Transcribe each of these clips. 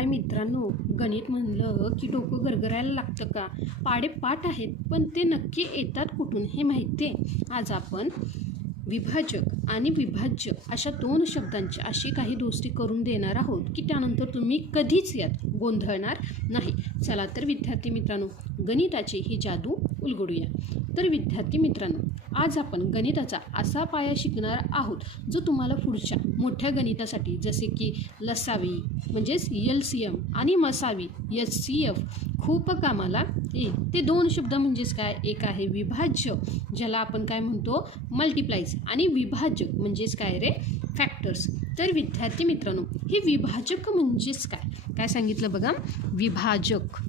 काय मित्रांनो, गणित म्हणलं की डोकं गरगरायला लागतं का? पाढे पाठ आहेत, पण ते नक्की येतात कुठून हे माहिती आहे? आज आपण विभाजक आणि विभाज्य अशा दोन शब्दांची अशी काही दोस्ती करून देणार आहोत की त्यानंतर तुम्ही कधीच यात गोंधळणार नाही. चला तर विद्यार्थी मित्रांनो, गणिताची ही जादू उलगडूया. तर विद्यार्थी मित्रांनो, आज आपण गणिताचा असा पाया शिकणार आहोत जो तुम्हाला पुढच्या मोठ्या गणितासाठी जसे की लसावी म्हणजेच LCM आणि मसावी HCF खूप कामाला येईल. ते दोन शब्द म्हणजेच काय? एक आहे विभाज्य, ज्याला आपण काय म्हणतो मल्टिप्लाइज, आणि विभाजक म्हणजेच काय रे? फॅक्टर्स. तर विद्यार्थी मित्रांनो, हे विभाजक म्हणजेच काय? काय सांगितलं बघा, विभाजक.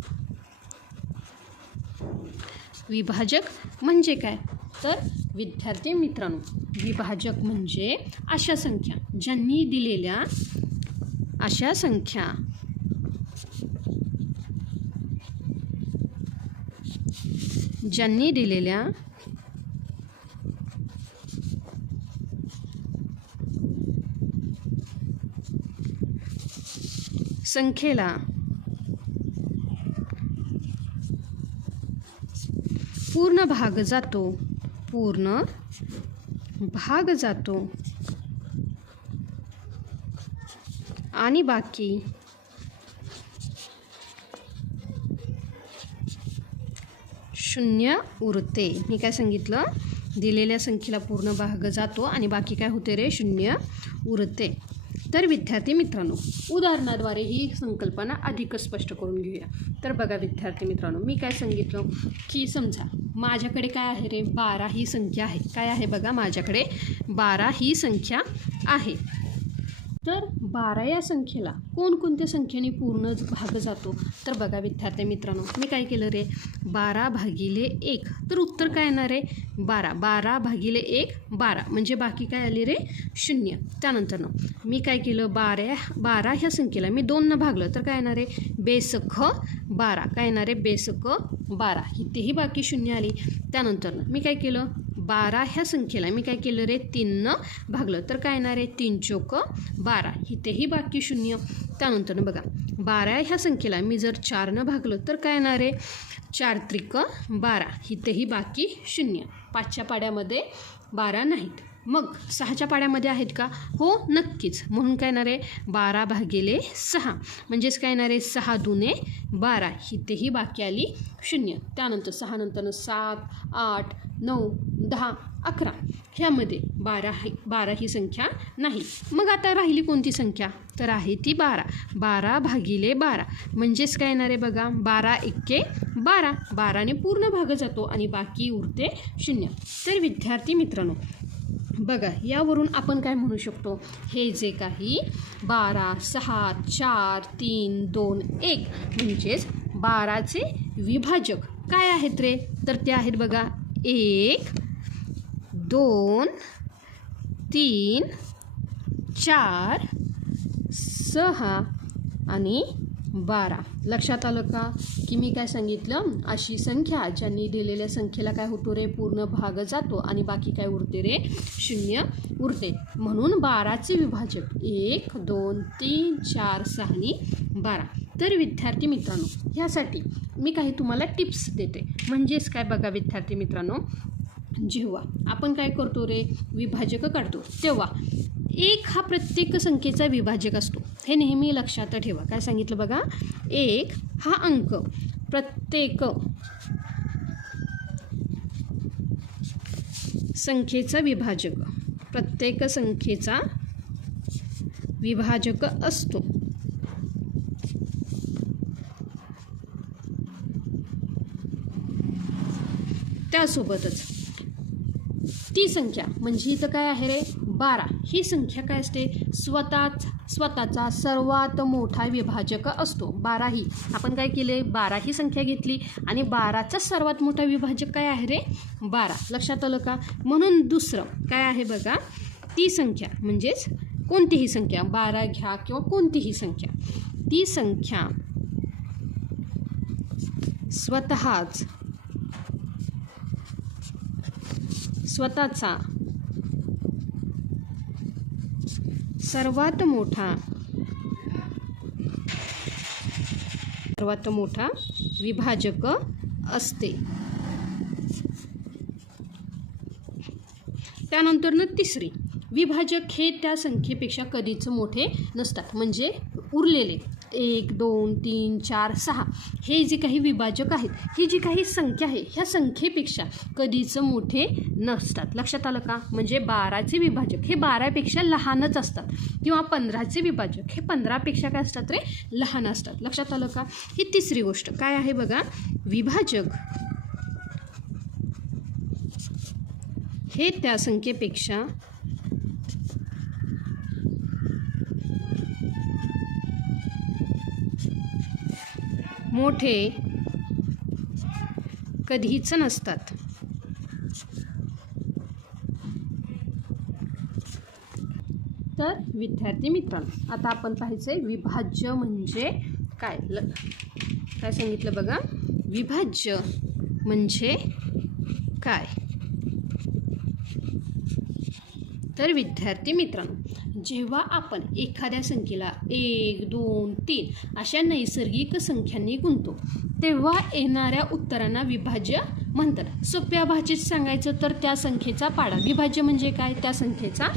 विभाजक म्हणजे काय? तर विद्यार्थी मित्रांनो, विभाजक म्हणजे अशा संख्या ज्यांनी दिलेल्या अशा संख्या संख्येला पूर्ण भाग जातो आणि बाकी शून्य उरते. मी काय सांगितलं? दिलेल्या संख्येला पूर्ण भाग जातो आणि बाकी काय होते रे? शून्य उरते. तर विद्यार्थी मित्रांनो, उदाहरणाद्वारे ही संकल्पना अधिक स्पष्ट करून घेऊया. तर बघा विद्यार्थी मित्रांनो, मी काय सांगितलं की समजा माझ्याकडे काय आहे रे? 12 ही संख्या आहे. काय आहे बघा? माझ्याकडे 12 ही संख्या आहे. तर 12 या संख्येला कोणकोणत्या संख्येने पूर्ण भाग जातो? तर बघा विद्यार्थी मित्रांनो, मी काय केलं रे? 12/1. तर उत्तर काय येणार आहे? 12. 12/1 12, म्हणजे बाकी काय आले रे? 0. त्यानंतर मी काय केलं? 12 ह्या संख्येला मी 2 भागलं तर काय येणार आहे? बेसख 12. काय येणार आहे? बेसख 12. इथेही बाकी 0 आली. त्यानंतर मी काय केलं? 12 ह्या संख्येला मी काय केलं रे? 3 भागलं तर काय येणार आहे? 3 चोक 12. इथेही बाकी 0. त्यानंतर बघा 12 ह्या संख्येला मी जर 4 भागलं तर काय येणार आहे? 4 त्रिक 12. इथेही बाकी 0. 5च्या पाड्यामध्ये 12 नाहीत. मग 6च्या पाड्यामध्ये आहेत का? हो, नक्कीच. म्हणून काय येणार आहे? 12/6 म्हणजेच काय येणार आहे? 6 दुने 12. इथेही बाकी आली 0. त्यानंतर 6 नंतर 7, 8, 9, 10, 11 ह्यामध्ये 12 ही संख्या नाही. मग आता राहिली कोणती संख्या? तर आहे ती 12. 12/12 म्हणजेच काय येणार आहे बघा? 12×1 12. 12ने पूर्ण भाग जातो आणि बाकी उरते 0. तर विद्यार्थी मित्रांनो, बघा यावरून आपण काय म्हणू शकतो? हे जे काही 12, 6, 4, 3, 2, 1 म्हणजेच 12चे विभाजक काय आहेत रे? तर ते आहेत बघा 1, 2, 3, 4, 6 आणि 12. लक्षात आलं का? की मी काय सांगितलं? अशी संख्या ज्यांनी दिलेल्या संख्येला काय होतो रे? पूर्ण भाग जातो आणि बाकी काय उरते रे? 0 उरते. म्हणून 12चे विभाजक 1, 2, 3, 4, 6 आणि 12. तर विद्यार्थी मित्रांनो, ह्यासाठी मी काही तुम्हाला टिप्स देते. म्हणजेच काय बघा विद्यार्थी मित्रांनो, जेव्हा आपण काय करतो रे? विभाजक काढतो तेव्हा 1 हा प्रत्येक संख्येचा विभाजक असतो. हे नेहमी लक्षात ठेवा. काय सांगितलं बघा? 1 हा अंक प्रत्येक संख्येचा विभाजक असतो. त्यासोबतच ती संख्या म्हणजे इथं काय आहे रे? 12 ही संख्या काय असते? स्वतःचा सर्वात मोठा विभाजक असतो. 12 ही आपण काय केले? 12 ही संख्या घेतली आणि 12चा सर्वात मोठा विभाजक काय आहे रे? 12. लक्षात आलं का? म्हणून दुसरं काय आहे बघा? ती संख्या म्हणजेच कोणतीही संख्या 12 घ्या किंवा कोणतीही संख्या, ती संख्या स्वतःचा सर्वात मोठा सर्वात मोठा विभाजक असते. त्यानंतरनं तिसरी, विभाजक हे त्या संख्येपेक्षा कधीच मोठे नसतात. म्हणजे उरलेले 1, 2, 3, 4, 6 हे जे काही विभाजक आहेत, ही जी काही संख्या आहे ह्या संख्येपेक्षा कधीच मोठे नसतात. लक्षात आलं का? म्हणजे 12चे विभाजक हे 12पेक्षा लहानच असतात किंवा 15चे विभाजक हे 15पेक्षा काय असतात रे? लहान असतात. लक्षात आलं का? ही तिसरी गोष्ट काय आहे बघा, विभाजक हे त्या संख्येपेक्षा मोठे कधीच नसतात. तर विद्यार्थी मित्रांनो, आता आपण पाहायचंय विभाज्य म्हणजे काय. काय सांगितलं बघा, विभाज्य म्हणजे काय. तर विद्यार्थी मित्रांनो, जेव्हा आपण एखाद्या संख्येला 1, 2, 3 अशा नैसर्गिक संख्यांनी गुणतो तेव्हा येणाऱ्या उत्तरांना विभाज्य म्हणतात. सोप्या भाषेत सांगायचं तर त्या संख्येचा पाडा. विभाज्य म्हणजे काय? त्या संख्येचा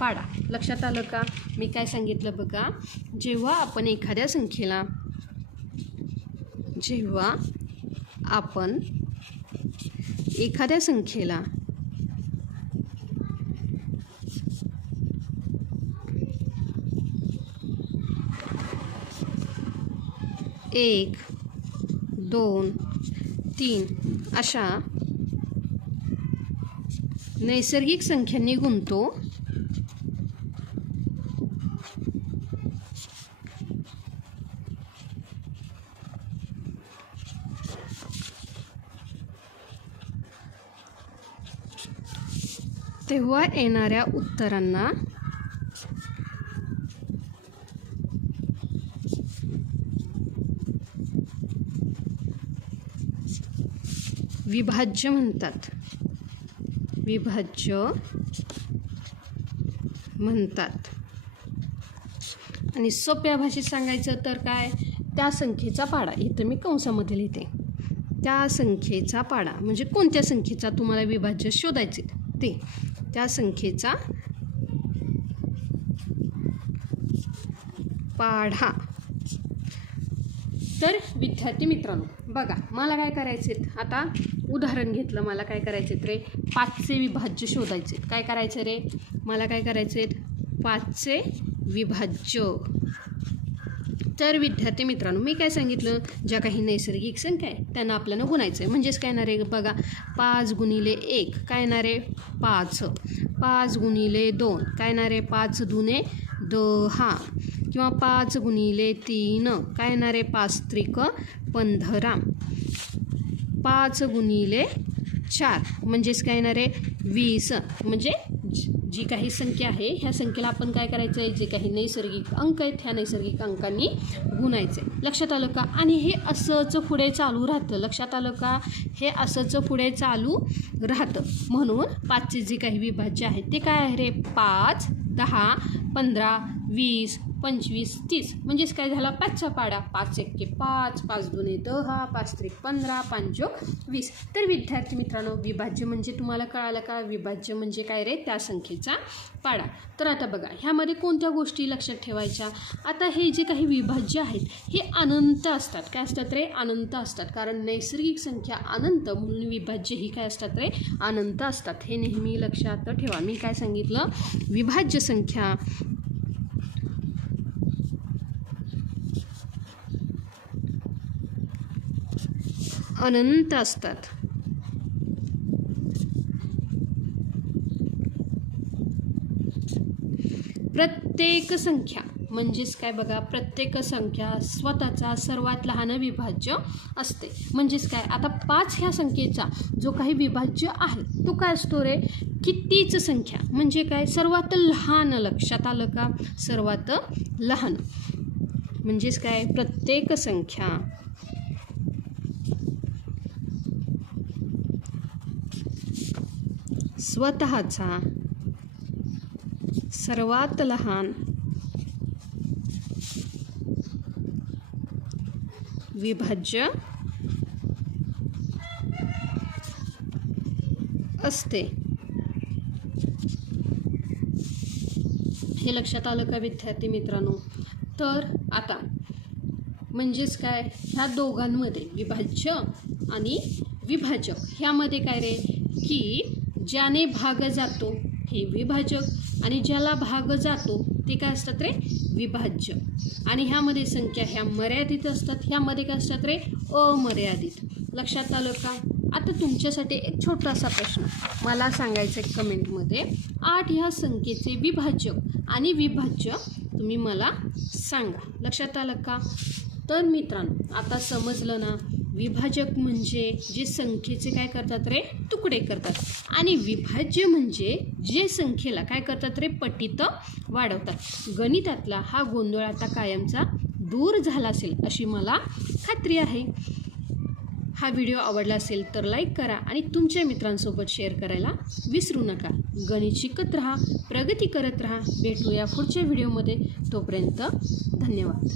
पाडा. लक्षात आलं का? मी काय सांगितलं बघा, जेव्हा आपण एखाद्या संख्येला 1, 2, 3 अशा नैसर्गिक संख्यांनी गुणतो तेव्हा येणाऱ्या उत्तरांना विभाज्य म्हणतात. आणि सोप्या भाषेत सांगायचं तर काय, त्या संख्येचा पाडा. इथं मी कंसामध्ये लिहिते. त्या संख्येचा पाडा म्हणजे कोणत्या संख्येचा तुम्हाला विभाज्य शोधायचे ते, त्या संख्येचा पाढा. तर विद्यार्थी मित्रांनो बघा, मला काय करायचे, आता उदाहरण घेतलं, मला काय करायचे रे, 5चे विभाज्य शोधायचे. काय करायचं रे, मला काय करायचे, 5चे विभाज्य. तर विद्यार्थी मित्रांनो, मी काय सांगितलं, ज्या काही नैसर्गिक संख्या आहे त्यांना आपल्याला गुणायचं आहे. म्हणजेच काय येणार आहे बघा, 5 गुणिले 1 काय येणार आहे 5, 5 गुणिले 2 काय येणार आहे 5 दुने 10, किंवा 5 गुणिले 3 काय येणार आहे 5 त्रिक 15, 5 गुणिले 4 म्हणजेच काय येणार आहे 20. म्हणजे जी काही संख्या आहे ह्या संख्येला आपण काय करायचं आहे, जे काही नैसर्गिक अंक आहेत ह्या नैसर्गिक अंकांनी गुणायचे. लक्षात आलं का? आणि हे असंच पुढे चालू राहतं. लक्षात आलं का? हे असंच पुढे चालू राहतं. म्हणून 5चे जे काही विभाज्य आहेत ते काय आहे रे, 5, 10, 15, 20, 25, 30. म्हणजेच काय झाला 5चा पाडा. 5 एक्के 5, 5 दुने 10, 5 त्रिक 15, 5 जोग 20. तर विद्यार्थी मित्रांनो, विभाज्य म्हणजे तुम्हाला कळालं का? विभाज्य म्हणजे काय रे, त्या संख्येचा पाडा. तर आता बघा, ह्यामध्ये कोणत्या गोष्टी लक्षात ठेवायच्या. आता हे जे काही विभाज्य आहेत हे अनंत असतात. काय असतात रे, अनंत असतात. कारण नैसर्गिक संख्या अनंत, म्हणून विभाज्य ही काय असतात रे, अनंत असतात. हे नेहमी लक्षात ठेवा. मी काय सांगितलं, विभाज्य संख्या अनंत असतात. प्रत्येक संख्या म्हणजेच काय बघा, प्रत्येक संख्या स्वतःचा सर्वात लहान विभाज्य असते. म्हणजेच काय, आता 5 ह्या संख्येचा जो काही विभाज्य आहे तो काय असतो रे, कितीच संख्या म्हणजे काय, सर्वात लहान. लक्षात आलं का? सर्वात लहान म्हणजेच काय, प्रत्येक संख्या स्वतःचा सर्वात लहान विभाज्य असते. हे लक्षात आलं का विद्यार्थी मित्रांनो? तर आता म्हणजेच काय, ह्या दोघांमध्ये विभाज्य आणि विभाजक ह्यामध्ये काय रे, की ज्याने भाग जातो हे विभाजक आणि ज्याला भाग जातो ते काय असतात रे, विभाज्य. आणि ह्यामध्ये संख्या ह्या मर्यादित असतात, ह्यामध्ये काय असतात रे, अमर्यादित. लक्षात आलं का? आता तुमच्यासाठी एक छोटासा प्रश्न मला सांगायचं आहे कमेंटमध्ये. 8 ह्या संख्येचे विभाजक आणि विभाज्य तुम्ही मला सांगा. लक्षात आलं का? तर मित्रांनो आता समजलं ना, विभाजक म्हणजे जे संख्येचे काय करतात रे, तुकडे करतात. आणि विभाज्य म्हणजे जे संख्येला काय करतात रे, पटीत वाढवतात. गणितातला हा गोंधळ आता कायमचा दूर झाला असेल अशी मला खात्री आहे. हा व्हिडिओ आवडला असेल तर लाईक करा आणि तुमच्या मित्रांसोबत शेअर करायला विसरू नका. गणित शिकत राहा, प्रगती करत राहा. भेटूया पुढच्या व्हिडिओमध्ये. तोपर्यंत धन्यवाद.